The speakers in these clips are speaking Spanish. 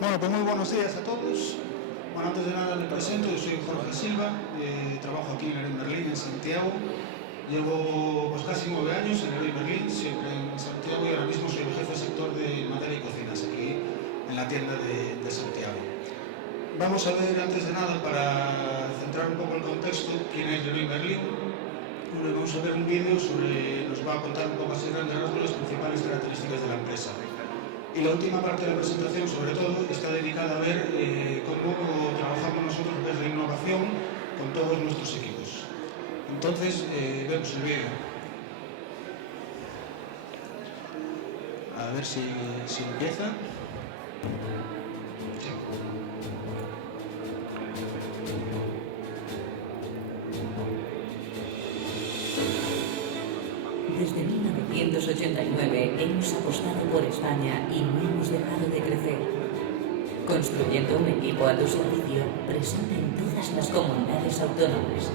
Bueno, pues muy buenos días a todos. Bueno, antes de nada me presento, yo soy Jorge Silva, trabajo aquí en Leroy Merlin, en Santiago. Llevo pues casi 9 años en Leroy Merlin, siempre en Santiago, y ahora mismo soy el jefe de sector de madera y cocinas aquí en la tienda de Santiago. Vamos a ver antes de nada, para centrar un poco el contexto, quién es Leroy Merlin. Vamos a ver un vídeo nos va a contar un poco así grandes rasgos las principales características de la empresa. Y la última parte de la presentación, sobre todo, está dedicada a ver cómo trabajamos nosotros desde la innovación con todos nuestros equipos. Entonces, vemos el vídeo. A ver si empieza. Sí. Desde 1989 hemos apostado por España y no hemos dejado de crecer, construyendo un equipo a tu servicio presente en todas las comunidades autónomas.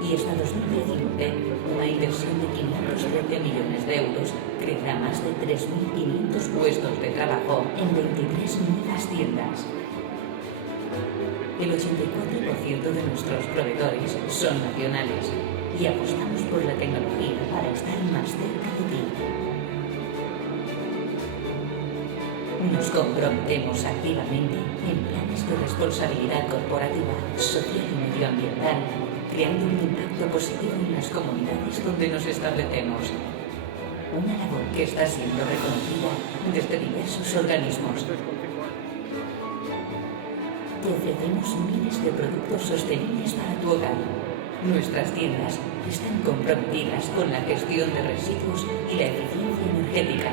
Y hasta 2019, una inversión de 513 millones de euros creará más de 3.500 puestos de trabajo en 23 nuevas tiendas. El 84% de nuestros proveedores son nacionales y apostamos por la tecnología para estar más cerca de ti. Nos comprometemos activamente en planes de responsabilidad corporativa, social y medioambiental, creando un impacto positivo en las comunidades donde nos establecemos. Una labor que está siendo reconocida desde diversos organismos. Te ofrecemos miles de productos sostenibles para tu hogar. Nuestras tiendas están comprometidas con la gestión de residuos y la eficiencia energética.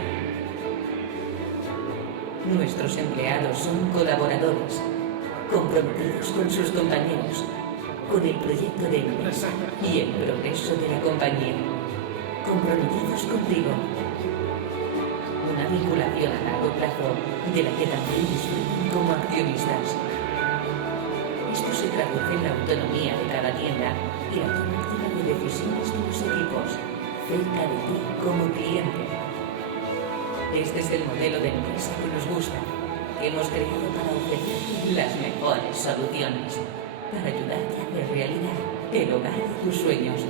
Nuestros empleados son colaboradores, comprometidos con sus compañeros, con el proyecto de empresa y el progreso de la compañía. Comprometidos contigo. Una vinculación a largo plazo de la que también disfrutan como accionistas. Esto se traduce en la autonomía de cada tienda y la toma activa de decisiones de los equipos, cerca de ti como cliente. Este es el modelo de empresa que nos gusta, que hemos creado para ofrecer las mejores soluciones, para ayudarte a hacer realidad el hogar de tus sueños.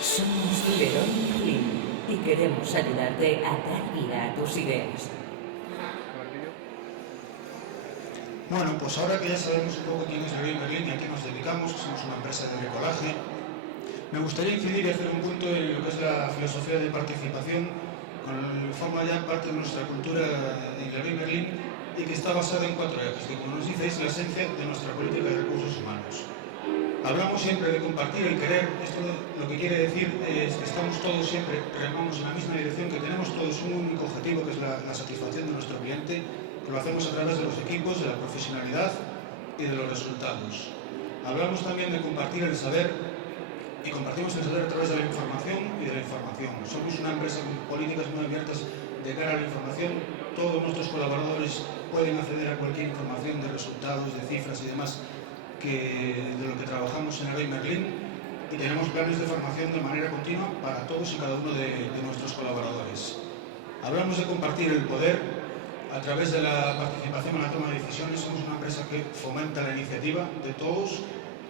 Somos Leroy Merlin y queremos ayudarte a dar vida a tus ideas. Bueno, pues ahora que ya sabemos un poco quién es Leroy Merlin y a qué nos dedicamos, que somos una empresa de bricolaje, me gustaría incidir y hacer un punto en lo que es la filosofía de participación, que forma ya parte de nuestra cultura en Leroy Merlin y que está basada en 4 ejes, que como nos dice es la esencia de nuestra política de recursos humanos. Hablamos siempre de compartir el querer. Esto lo que quiere decir es que estamos todos siempre, remamos en la misma dirección, que tenemos todos un único objetivo, que es la satisfacción de nuestro cliente, que lo hacemos a través de los equipos, de la profesionalidad y de los resultados. Hablamos también de compartir el saber, y compartimos el saber a través de la información y de la información. Somos una empresa con políticas muy abiertas de cara a la información. Todos nuestros colaboradores pueden acceder a cualquier información de resultados, de cifras y demás de lo que trabajamos en Leroy Merlin, y tenemos planes de formación de manera continua para todos y cada uno de nuestros colaboradores. Hablamos de compartir el poder a través de la participación en la toma de decisiones. Somos una empresa que fomenta la iniciativa de todos,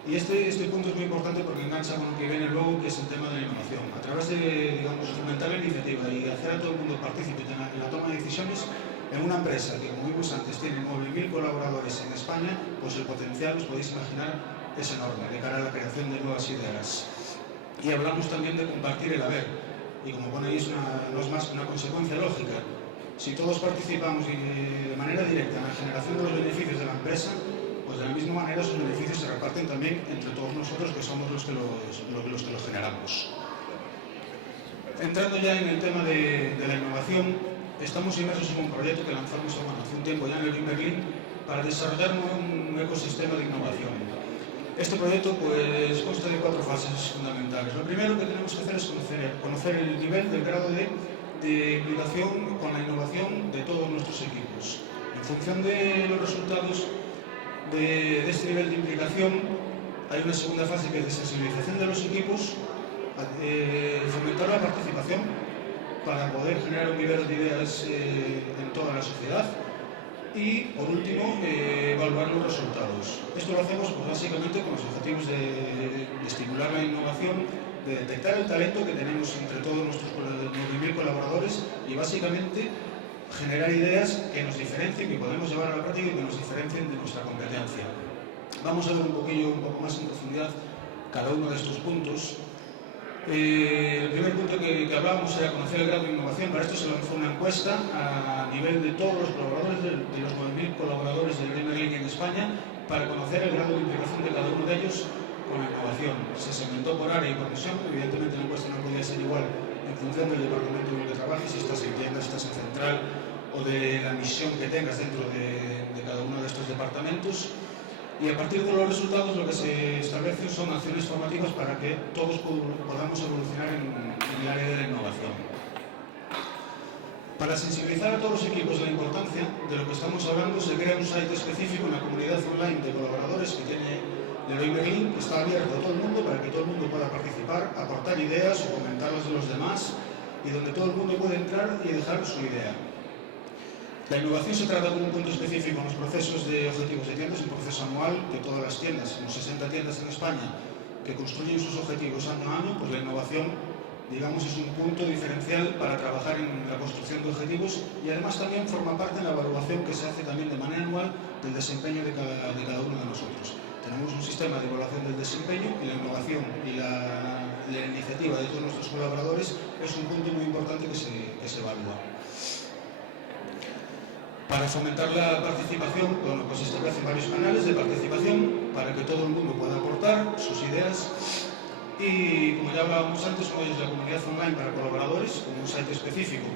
y este punto es muy importante porque engancha con lo que viene luego, que es el tema de la innovación. A través de, digamos, fomentar la iniciativa y hacer a todo el mundo partícipe en la toma de decisiones, en una empresa que, como vimos antes, tiene 9.000 colaboradores en España, pues el potencial, os podéis imaginar, es enorme de cara a la creación de nuevas ideas. Y hablamos también de compartir el haber, y como ponéis, no es más que una consecuencia lógica. Si todos participamos de manera directa en la generación de los beneficios de la empresa, pues de la misma manera esos beneficios se reparten también entre todos nosotros, que somos los que los generamos. Entrando ya en el tema de la innovación, estamos inmersos en un proyecto que lanzamos hace un tiempo ya en Leroy Merlin para desarrollar un ecosistema de innovación. Este proyecto pues consta de 4 fases fundamentales. Lo primero que tenemos que hacer es conocer el nivel del grado de implicación con la innovación de todos nuestros equipos. En función de los resultados de este nivel de implicación, hay una segunda fase que es de sensibilización de los equipos, fomentar la participación para poder generar un nivel de ideas en toda la sociedad. Y, por último, evaluar los resultados. Esto lo hacemos pues, básicamente con los objetivos de estimular la innovación, de detectar el talento que tenemos entre todos nuestros 9.000 colaboradores y, básicamente, generar ideas que nos diferencien, que podemos llevar a la práctica y que nos diferencien de nuestra competencia. Vamos a ver un poco más en profundidad cada uno de estos puntos. El primer punto que hablábamos era conocer el grado de innovación. Para esto se lanzó una encuesta a nivel de todos los colaboradores, de los 9.000 colaboradores del Gamerlink en España, para conocer el grado de implicación de cada uno de ellos con la innovación. Se segmentó por área y por misión. Evidentemente la encuesta no podía ser igual en función del departamento en el que trabajes, si estás en tienda, si estás en central, o de la misión que tengas dentro de cada uno de estos departamentos. Y a partir de los resultados lo que se establece son acciones formativas para que todos podamos evolucionar en el área de la innovación. Para sensibilizar a todos los equipos de la importancia de lo que estamos hablando, se crea un site específico en la comunidad online de colaboradores que tiene Leroy Merlin, que está abierto a todo el mundo para que todo el mundo pueda participar, aportar ideas o comentarlas de los demás, y donde todo el mundo puede entrar y dejar su idea. La innovación se trata con un punto específico en los procesos de objetivos de tiendas, un proceso anual de todas las tiendas, unos 60 tiendas en España que construyen sus objetivos año a año. Pues la innovación, digamos, es un punto diferencial para trabajar en la construcción de objetivos, y además también forma parte de la evaluación que se hace también de manera anual del desempeño de cada uno de nosotros. Tenemos un sistema de evaluación del desempeño, y la innovación y la iniciativa de todos nuestros colaboradores es un punto muy importante que se evalúa. Para fomentar la participación, bueno, pues se establecen varios canales de participación para que todo el mundo pueda aportar sus ideas, y como ya hablábamos antes, uno es la comunidad online para colaboradores, con un site específico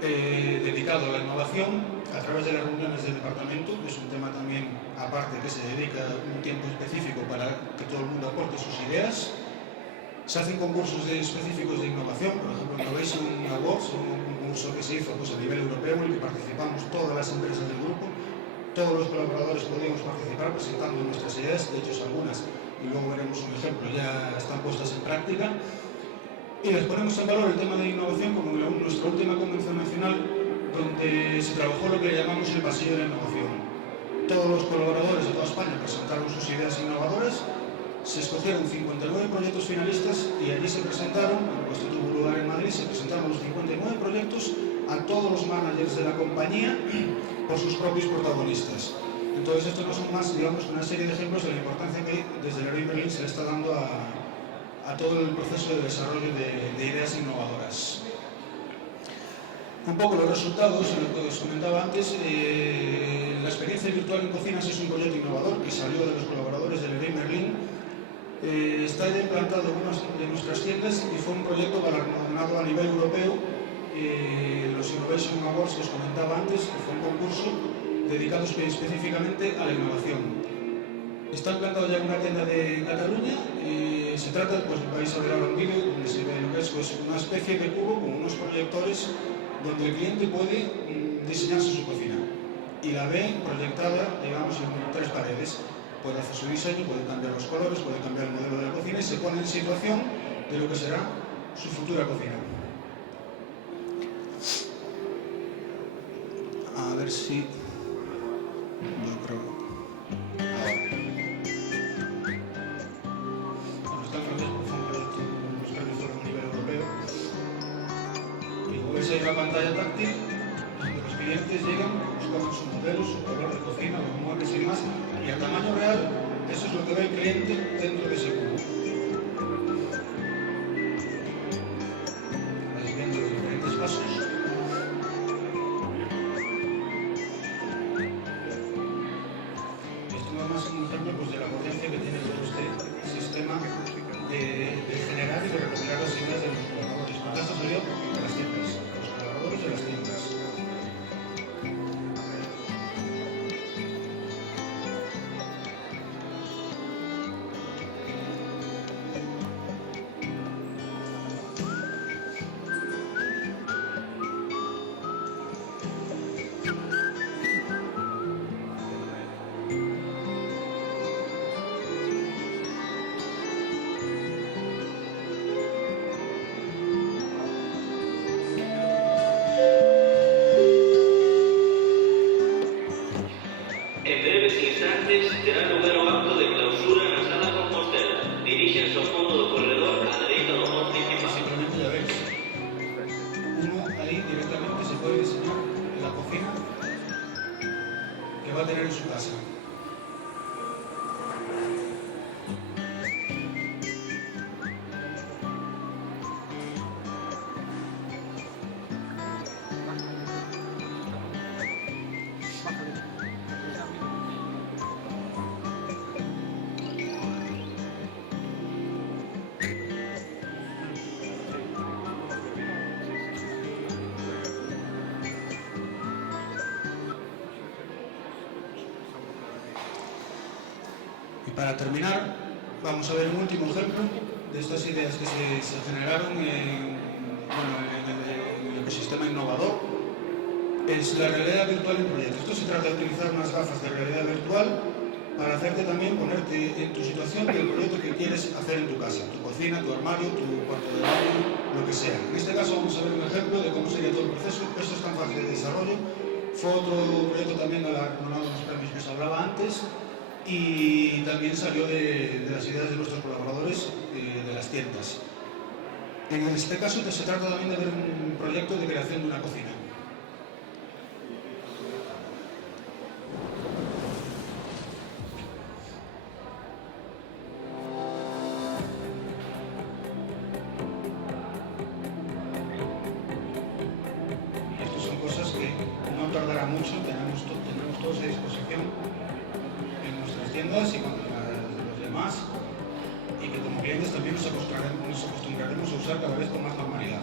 dedicado a la innovación a través de las reuniones del departamento. Es un tema también aparte que se dedica un tiempo específico para que todo el mundo aporte sus ideas. Se hacen concursos específicos de innovación, por ejemplo, Innovation Awards, un concurso que se hizo pues, a nivel europeo, en el que participamos todas las empresas del grupo. Todos los colaboradores podíamos participar presentando nuestras ideas, de hecho algunas, y luego veremos un ejemplo, ya están puestas en práctica. Y les ponemos en valor el tema de innovación como nuestra última convención nacional, donde se trabajó lo que llamamos el pasillo de la innovación. Todos los colaboradores de toda España presentaron sus ideas innovadoras. Se escogieron 59 proyectos finalistas y allí se presentaron, esto tuvo lugar en Madrid, se presentaron los 59 proyectos a todos los managers de la compañía por sus propios protagonistas. Entonces, esto no son más, digamos, una serie de ejemplos de la importancia que desde Leroy Merlin se le está dando a todo el proceso de desarrollo de ideas innovadoras. Un poco los resultados, lo que os comentaba antes, la experiencia virtual en cocinas es un proyecto innovador que salió de los colaboradores de Leroy Merlin. Está ya implantado en una de nuestras tiendas y fue un proyecto galardonado a nivel europeo. Los Innovation Awards que os comentaba antes, que fue un concurso dedicado específicamente a la innovación. Está implantado ya en una tienda de Cataluña. Se trata, pues vais a ver ahora un vídeo donde se ve lo que es pues, una especie de cubo con unos proyectores donde el cliente puede diseñarse su cocina y la ve proyectada, digamos, en 3 paredes. Puede hacer su diseño, puede cambiar los colores, puede cambiar el modelo de la cocina y se pone en situación de lo que será su futura cocina. A ver si... Yo creo... Ahora. Bueno, está en francés, por favor, los cambios fueron a nivel europeo. Y como veis ahí la pantalla táctil, donde los clientes llegan, buscan su modelo, su color de cocina, los muebles y demás, y a tamaño real, eso es lo que ve el cliente dentro de ese cubo. Vais viendo los diferentes pasos. Esto nada más es un ejemplo pues, de la potencia que tiene todo este sistema de generar y de recopilar las ideas de los colaboradores. Pero esto salió de las tiendas, los colaboradores de las tiendas. instantes terá lugar o acto de clausura na sala Compostela. Diríxense ao fondo do corredor á dereita do hall principal. Simplemente ya veis. Uno ahí directamente se puede diseñar la cocina que va a tener en su casa. Y para terminar, vamos a ver un último ejemplo de estas ideas que se generaron en el ecosistema innovador. Es la realidad virtual en proyectos. Esto se trata de utilizar unas gafas de realidad virtual para hacerte también ponerte en tu situación del proyecto que quieres hacer en tu casa, tu cocina, tu armario, tu cuarto de baño, lo que sea. En este caso vamos a ver un ejemplo de cómo sería todo el proceso. Esto es tan fácil de desarrollo. Fue otro proyecto también galardonado en los premios que os hablaba antes y también salió de las ideas de nuestros colaboradores de las tiendas. En este caso se trata también de ver un proyecto de creación de una cocina. Tardará mucho, tenemos todos a disposición en nuestras tiendas y con los demás, y que como clientes también nos acostumbraremos a usar cada vez con más normalidad.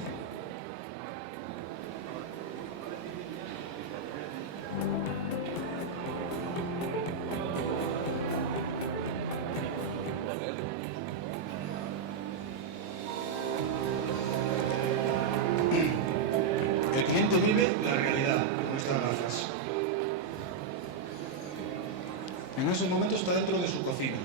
El cliente vive la realidad. Gafas. En esos momentos está dentro de su cocina.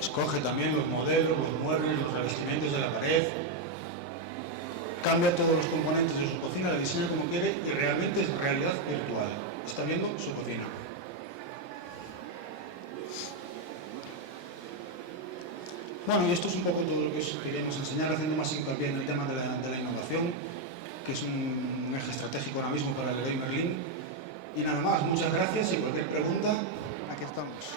Escoge también los modelos, los muebles, los revestimientos de la pared. Cambia todos los componentes de su cocina, la diseña como quiere y realmente es realidad virtual. Está viendo su cocina. Bueno, y esto es un poco todo lo que os queríamos enseñar, haciendo más hincapié en el tema de la innovación, que es un eje estratégico ahora mismo para el Leroy Merlin. Y nada más, muchas gracias y cualquier pregunta, aquí estamos.